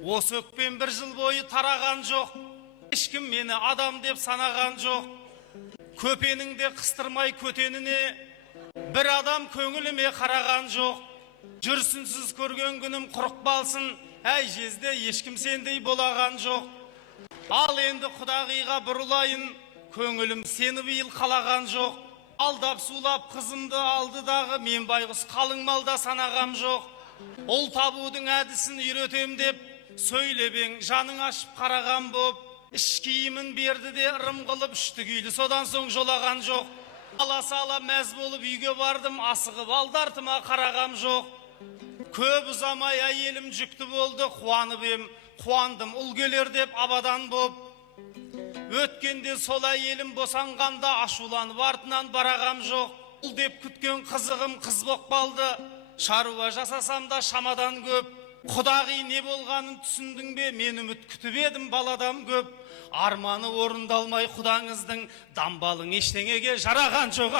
Осы өкпен бір жыл бойы тараған жоқ, ешкім мені адам деп санаған жоқ. Көпеніңде қыстырмай көтеніне бір адам көңіліме қараған жоқ. Жүрсінсіз көрген күнім құрық балсын, әй жезде ешкім сендей болаған жоқ. Ал енді құдағиға бұрылайын, көңілім сені биыл қалаған жоқ. Алдап сулап қызымды алды дағы, мен байғұс қалың малда санағам жоқ. Ол табудың әдісін үйретем деп, сөйлебең жаның ашып қараған боп, іш киімін берді де ырым қылып үшті күйлі, содан соң жолаған жоқ. Ала сала мәз болып үйге бардым, асығып алдартыма қарағам жоқ. Көп ұзамай әйелім жүкті болды, қуанып ем, қуандым ұл келер деп абадан боп. Өткенде сол әйелім босанғанда ашуланып артынан барағам жоқ. Ұл деп күткен қызығым қыз боп қалды, шаруа жасасам да шамадан көп. Құдағи не болғанын түсіндің бе? Мен үміт күтіп едім баладан көп. Арманы орындалмай құдаңыздың, дамбалың ештеңеге жараған жоқ.